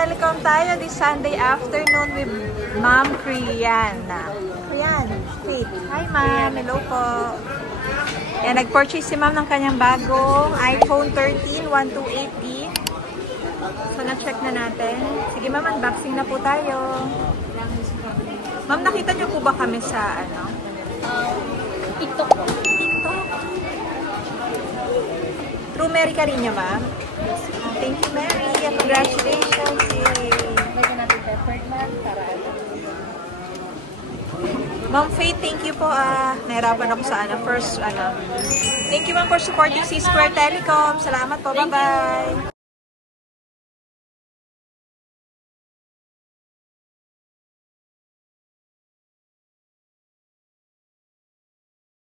Telecom tayo this Sunday afternoon with Ma'am Krian. Krian, wait. Hi ma'am, hello po. Yan, nag-purchase si ma'am ng kanyang bagong iPhone 13 128E. So, na-check na natin. Sige ma'am, unboxing na po tayo. Ma'am, nakita niyo po ba kami sa ano? TikTok po. TikTok? True Mary ka rin niya ma'am? Thank you Mary. Congratulations. Lagyan natin peppered man para Ma'am Faith, thank you po. Nahirapan ako sa first. Thank you ma'am for supporting C-Square Telecom. Salamat po. Bye-bye.